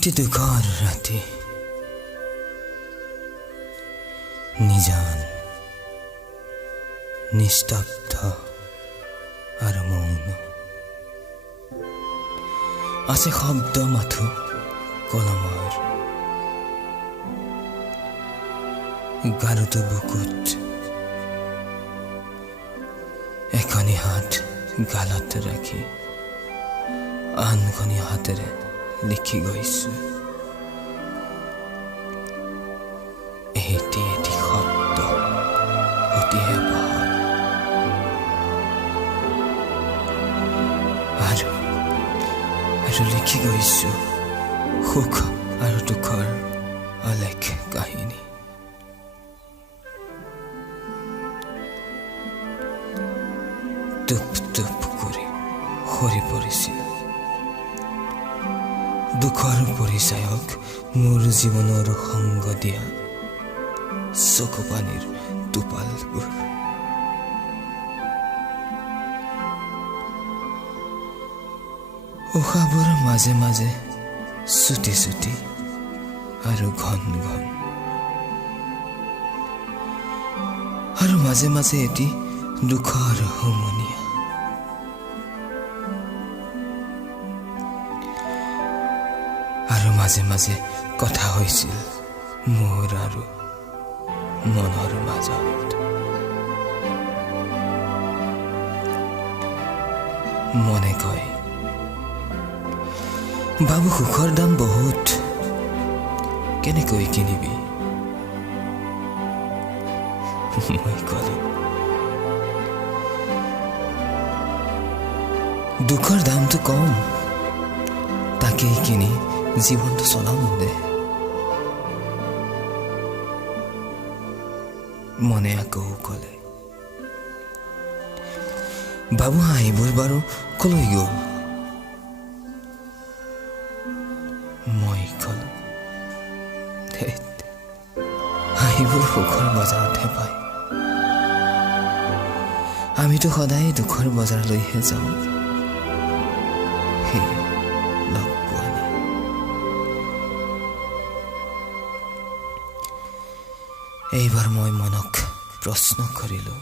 এটি দুখৰ ৰাতি নিজান নিস্তব্ধ আৰু মৌন আছে শব্দ মাথো কলমৰ গাৰুটো বুকুত এখনি হাত গালত ৰাখি আনখনি হাতেৰে লিখি গৈছো এটি এটি শব্দ অতিহে পাহৰ আৰু লিখি গৈছো সুখ আৰু দুখৰ অলেখ কাহিনী টুপ টুপ কৰি সৰি পৰিছিল দুখৰ পৰিচয়ক মোৰ জীৱনৰ সংগ দিয়া চকু পানীৰ টোপালবোৰ উশাহবোৰ মাজে মাজে চুটি চুটি আৰু ঘন ঘন আৰু মাজে মাজে এটি দুখৰ হুমুনিয়া আৰু মাজে মাজে কথা হৈছিল মোৰ আৰু মনৰ মাজত মনে কয় বাবু সুখৰ দাম বহুত কেনেকৈ কিনিবি মই কলো দুখৰ দামটো কম তাকেই কিনি জীৱনটো চলাম দে মনে আকৌ কলে বাবু হাঁহিবোৰ বাৰু কলৈ গ'ল মই কলো হাঁহিবোৰ সুখৰ বজাৰতহে পায় আমিতো সদায় দুখৰ বজাৰলৈহে যাওঁ লগ পোৱা নাই এইবাৰ মই মনক প্ৰশ্ন কৰিলো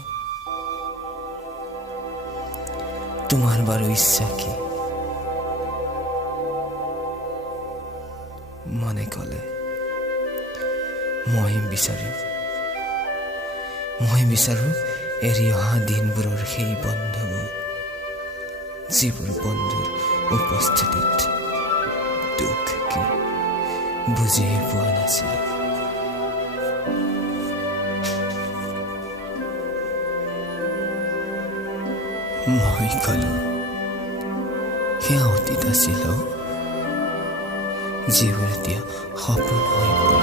তোমাৰ বাৰু ইচ্ছা কি মনে কলে মই বিচাৰো এৰি অহা দিনবোৰৰ সেই বন্ধুবোৰ যিবোৰ বন্ধুৰ উপস্থিতিত দুখ কি বুজিয়ে পোৱা নাছিল মই কলো সেয়া অতীত আছিল যিবোৰ এতিয়া সপোন হৈ পৰিল